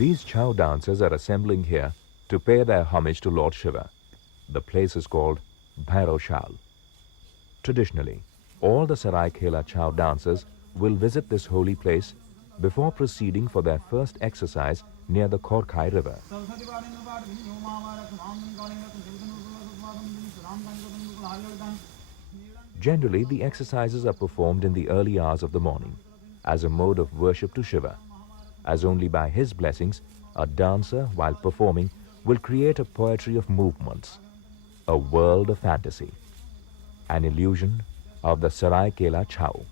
These Chhau dancers are assembling here to pay their homage to Lord Shiva. The place is called Bhairashal. Traditionally, all the Seraikella Chhau dancers will visit this holy place before proceeding for their first exercise near the Khorkhai river. Generally, the exercises are performed in the early hours of the morning as a mode of worship to Shiva, as only by his blessings a dancer, while performing, will create a poetry of movements, a world of fantasy, an illusion of the Seraikella Chhau.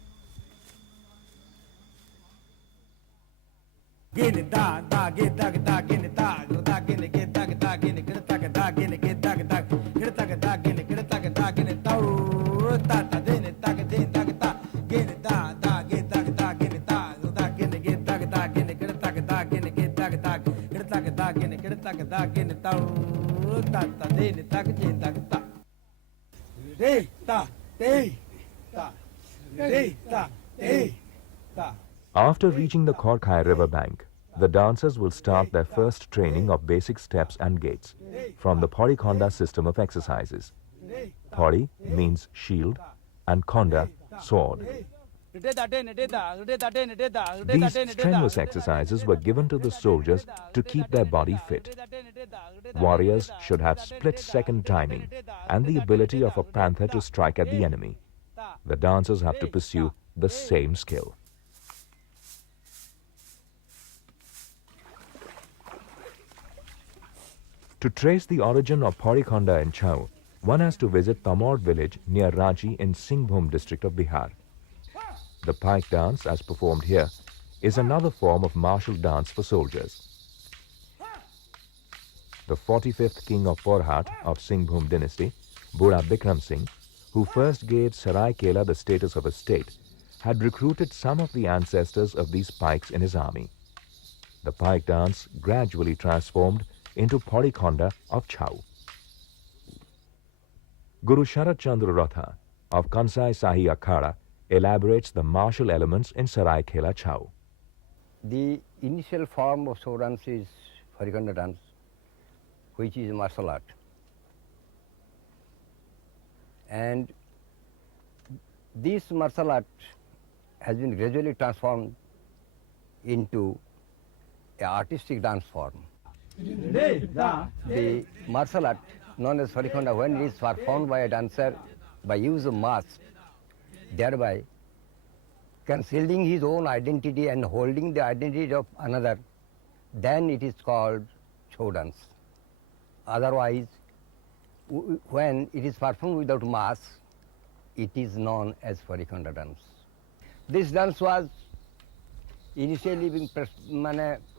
After reaching the Khorkhai river bank, the dancers will start their first training of basic steps and gaits from the Pauri-Khonda system of exercises. Pauri means shield and Khonda, sword. These strenuous exercises were given to the soldiers to keep their body fit. Warriors should have split-second timing and the ability of a panther to strike at the enemy. The dancers have to pursue the same skill. To trace the origin of Pauri-Khonda in Chhau, one has to visit Tamor village near Ranchi in Singhbhum district of Bihar. The pike dance, as performed here, is another form of martial dance for soldiers. The 45th king of Porhat of Singhbhum dynasty, Bura Bikram Singh, who first gave Seraikella the status of a state, had recruited some of the ancestors of these pikes in his army. The pike dance gradually transformed into Pauri-Khonda of Chhau. Guru Sharat Chandra Ratha of Kansai Sahi Akhada elaborates the martial elements in Seraikella Chhau. The initial form of show dance is Pauri-Khonda dance, which is martial art. And this martial art has been gradually transformed into an artistic dance form. The martial art known as Pauri-Khonda, when it is performed by a dancer by use of mask, thereby concealing his own identity and holding the identity of another, then it is called show dance. Otherwise, when it is performed without mask, it is known as Pauri-Khonda dance. This dance was initially being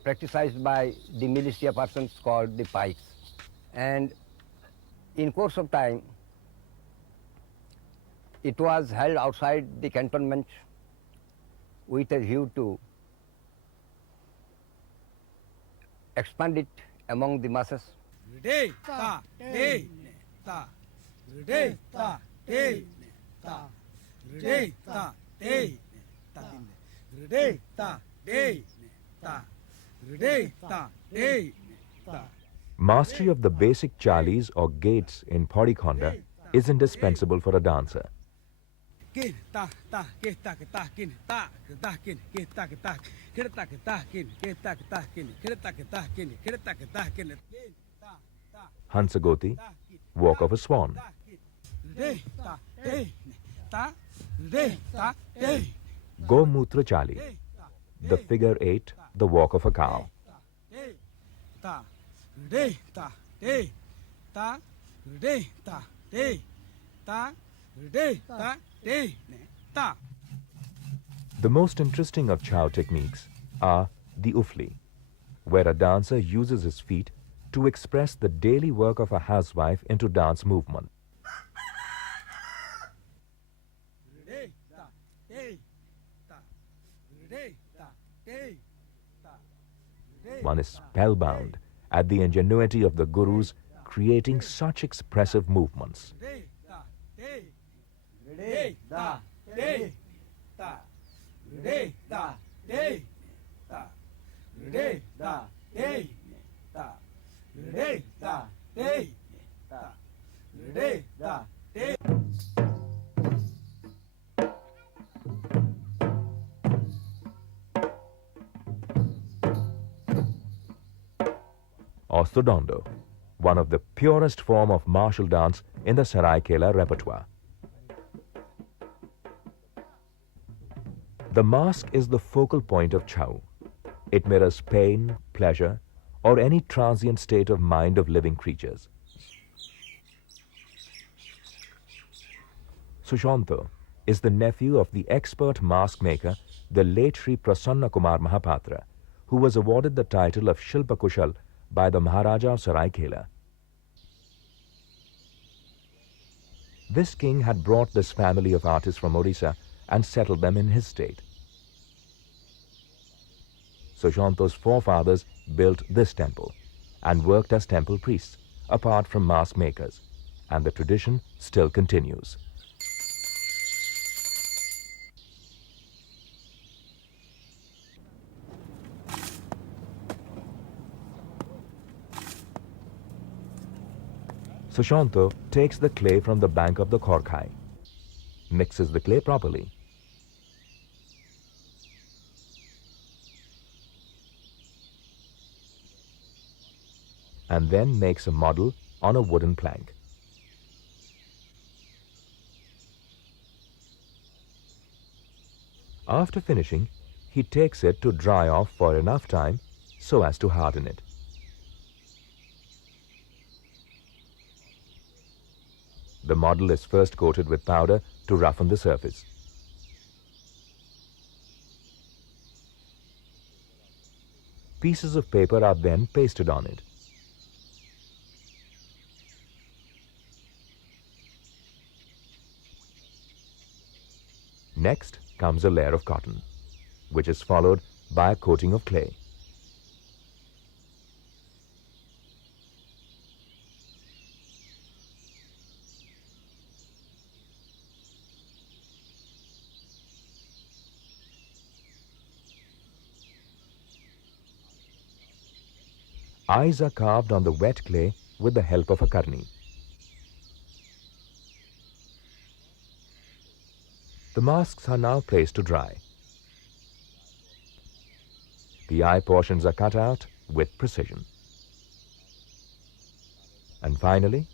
practiced by the militia persons called the pikes. And in course of time, it was held outside the cantonment with a view to expand it among the masses. Mastery of the basic chalis or gaits in Pauri-Khonda is indispensable for a dancer. Hansagoti, walk of a swan. Gomutra Chali, the figure 8, the walk of a cow. The most interesting of Chhau techniques are the ufli, where a dancer uses his feet to express the daily work of a housewife into dance movement. One is spellbound at the ingenuity of the gurus creating such expressive movements. Day, da, day, da, day, da, day, da, day. Orthodondo, one of the purest form of martial dance in the Seraikella repertoire. The mask is the focal point of Chhau. It mirrors pain, pleasure, or any transient state of mind of living creatures. Sushanto is the nephew of the expert mask maker, the late Sri Prasanna Kumar Mahapatra, who was awarded the title of Shilpa Kushal by the Maharaja of Seraikella. This king had brought this family of artists from Orissa and settled them in his state. Sushanto's forefathers built this temple and worked as temple priests, apart from mask makers, and the tradition still continues. Sushanto takes the clay from the bank of the Khorkhai, mixes the clay properly, and then makes a model on a wooden plank. After finishing, he takes it to dry off for enough time so as to harden it. The model is first coated with powder to roughen the surface. Pieces of paper are then pasted on it. Next comes a layer of cotton, which is followed by a coating of clay. Eyes are carved on the wet clay with the help of a karni. The masks are now placed to dry. The eye portions are cut out with precision. And finally,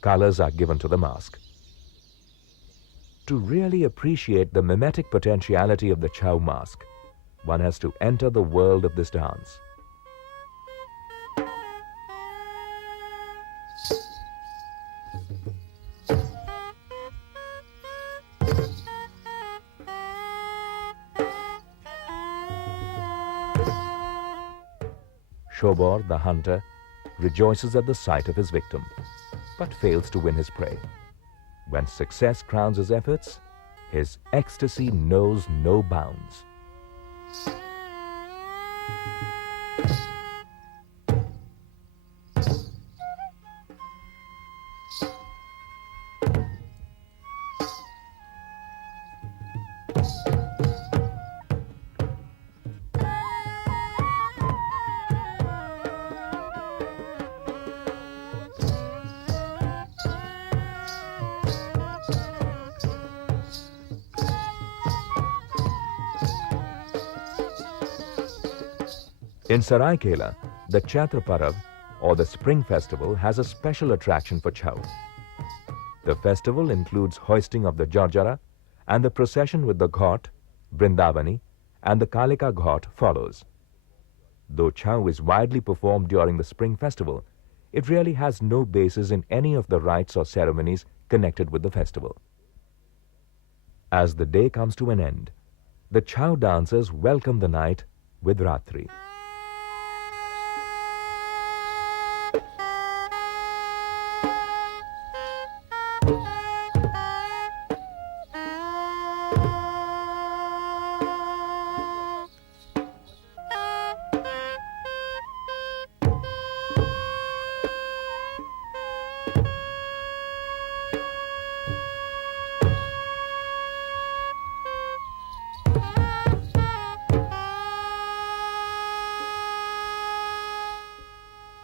colors are given to the mask. To really appreciate the mimetic potentiality of the Chhau mask, one has to enter the world of this dance. Shobor, the hunter, rejoices at the sight of his victim, but fails to win his prey. When success crowns his efforts, his ecstasy knows no bounds. In Seraikella, the Chaitra Parav, or the Spring Festival, has a special attraction for Chhau. The festival includes hoisting of the Jarjara, and the procession with the Govt, Brindavani, and the Kalika Govt follows. Though Chhau is widely performed during the Spring Festival, it really has no basis in any of the rites or ceremonies connected with the festival. As the day comes to an end, the Chhau dancers welcome the night with Ratri.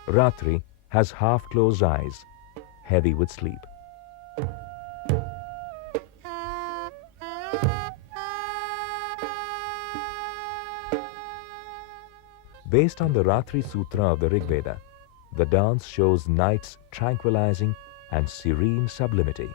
Ratri has half-closed eyes, heavy with sleep. Based on the Ratri Sutra of the Rig Veda, the dance shows night's tranquilizing and serene sublimity.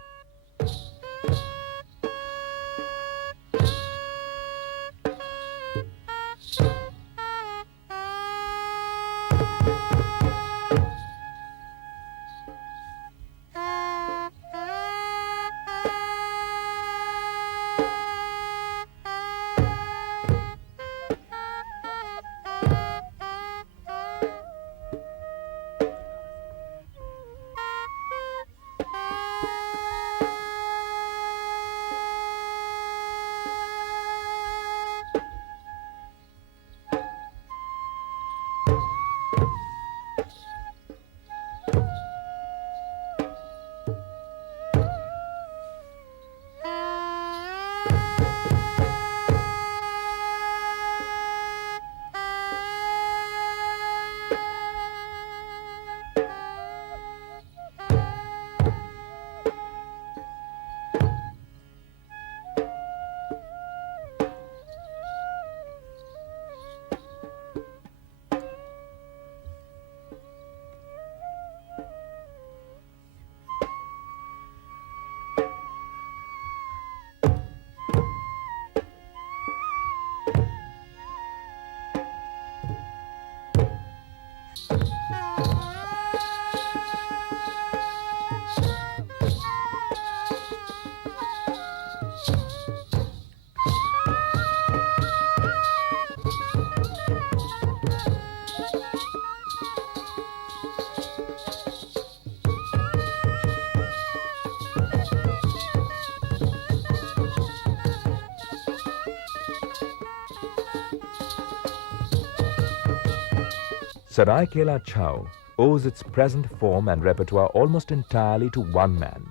Seraikella Chhau owes its present form and repertoire almost entirely to one man,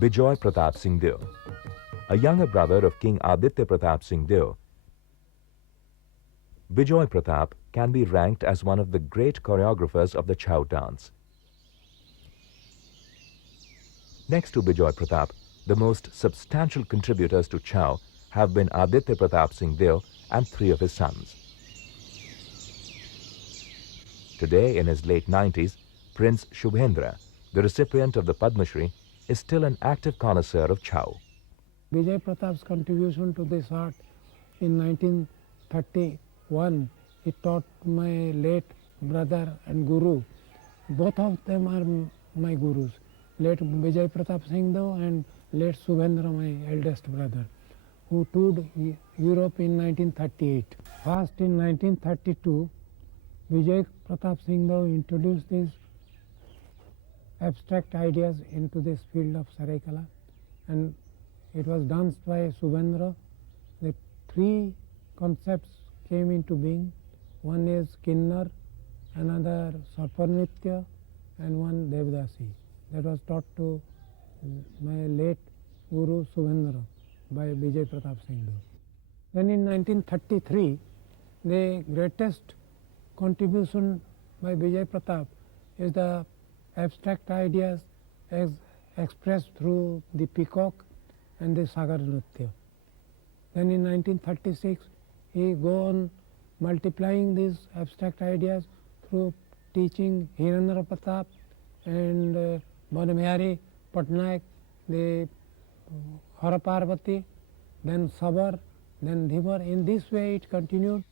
Bijoy Pratap Singh Deo. A younger brother of King Aditya Pratap Singh Deo, Bijoy Pratap can be ranked as one of the great choreographers of the Chhau dance. Next to Bijoy Pratap, the most substantial contributors to Chhau have been Aditya Pratap Singh Deo and 3 of his sons. Today, in his late 90s, Prince Shubhendra, the recipient of the Padma Shri, is still an active connoisseur of Chhau. Bijay Pratap's contribution to this art in 1931, he taught my late brother and guru. Both of them are my gurus, late Bijay Pratap Singh Deo and late Shubhendra, my eldest brother, who toured Europe in 1938. First in 1932, Bijay Pratap Singh Deo introduced these abstract ideas into this field of Seraikella, and it was danced by Shubhendra. The 3 concepts came into being. One is Kinnar, another Sarpanritya, and one Devdasi. That was taught to my late Guru Shubhendra by Bijay Pratap Singh Deo. Then in 1933, the greatest contribution by Bijay Pratap is the abstract ideas expressed through the peacock and the Sagar Nritya. Then in 1936, he go on multiplying these abstract ideas through teaching Hirendra Pratap and Banamihari Patnaik, the Hara Parvati, then Sabar, then Dhimar. In this way it continued.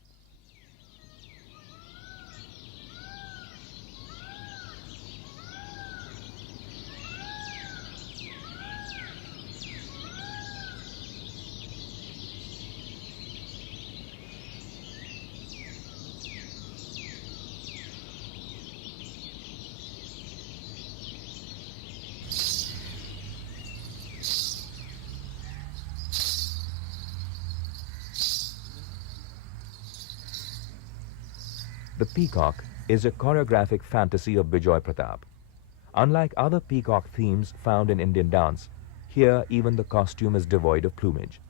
The peacock is a choreographic fantasy of Bijoy Pratap. Unlike other peacock themes found in Indian dance, here even the costume is devoid of plumage.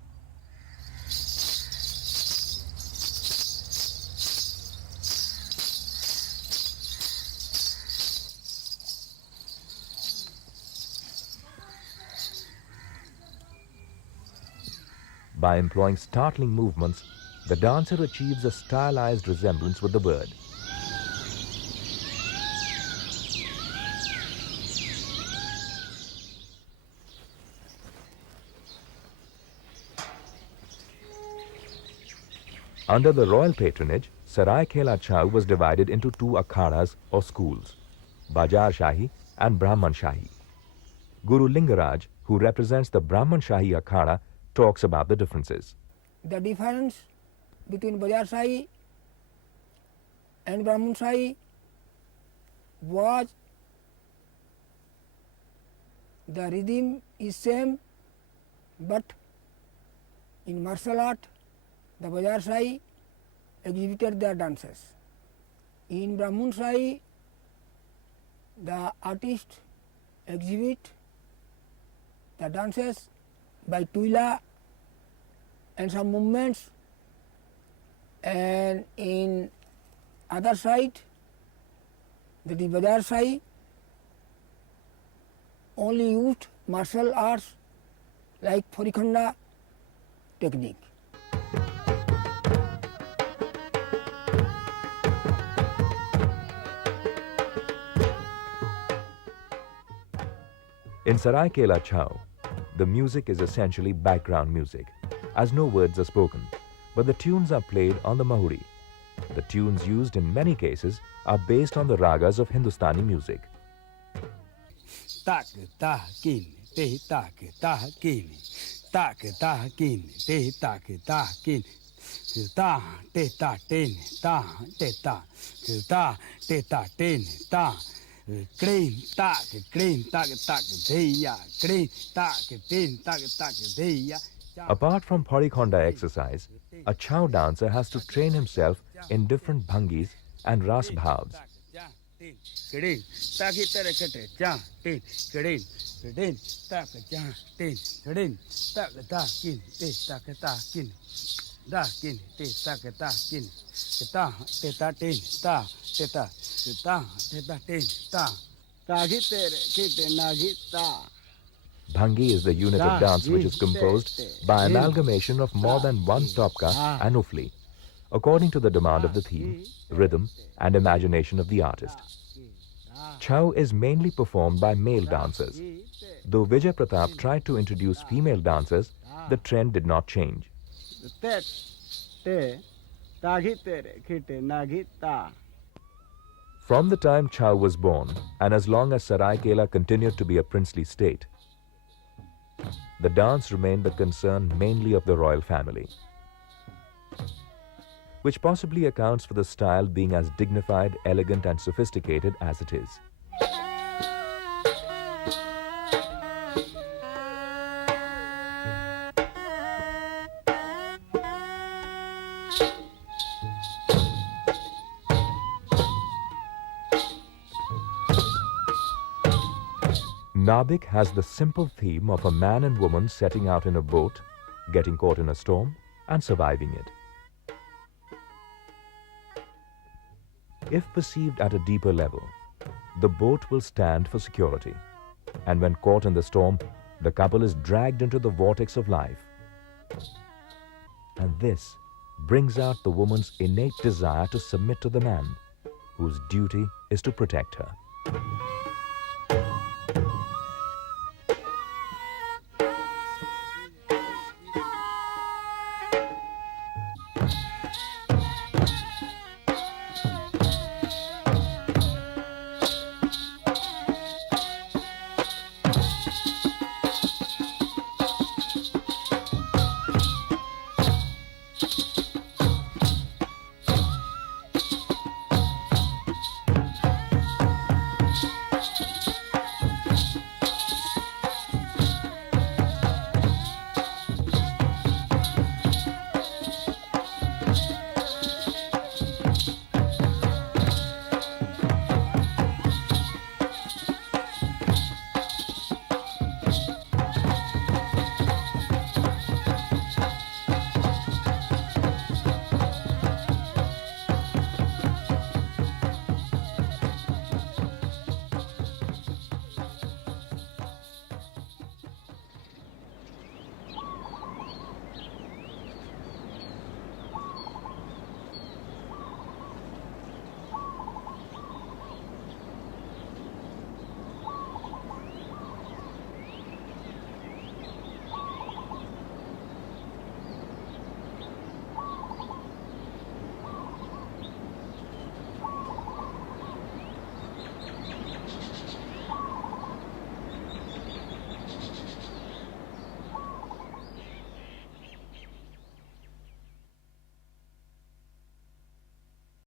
By employing startling movements, the dancer achieves a stylized resemblance with the bird. Under the royal patronage, Seraikella Chhau was divided into two akhadas or schools, Bajar Shahi and Brahman Shahi. Guru Lingaraj, who represents the Brahman Shahi akhada, talks about the differences. The difference between Bajar Shahi and Brahman Shahi was the rhythm is same, but in martial art the Bajar Shahi exhibited their dances. In Brahman Shahi the artist exhibit the dances by Tuila and some movements, and in other side, that is Bajar Shahi, only used martial arts like Forikhanda technique. In Seraikella Chhau, the music is essentially background music, as no words are spoken, but the tunes are played on the mahuri. The tunes used in many cases are based on the ragas of Hindustani music. Tak ta kin, te tak ta kin, tak ta kin, te tak ta kin. Ta te ta ten ta te ta te ta ten ta. Clean tak tak deya, clean tak deya. Apart from Parikhonda exercise, a Chhau dancer has to train himself in different bhangis and ras bhavs. Clean tak tere kete ja ten clean tak ja ten clean tak ta kin te tak ta kin da kin te tak ta kin ta te ta ten ta te ta ten ta ta tere kete na gita. Bhangi is the unit of dance which is composed by amalgamation of more than one topka and ufli, according to the demand of the theme, rhythm and imagination of the artist. Chhau is mainly performed by male dancers. Though Vijay Pratap tried to introduce female dancers, the trend did not change. From the time Chhau was born, and as long as Seraikela continued to be a princely state, the dance remained the concern mainly of the royal family, which possibly accounts for the style being as dignified, elegant and sophisticated as it is. Nabik has the simple theme of a man and woman setting out in a boat, getting caught in a storm and surviving it. If perceived at a deeper level, the boat will stand for security, and when caught in the storm, the couple is dragged into the vortex of life. And this brings out the woman's innate desire to submit to the man, whose duty is to protect her.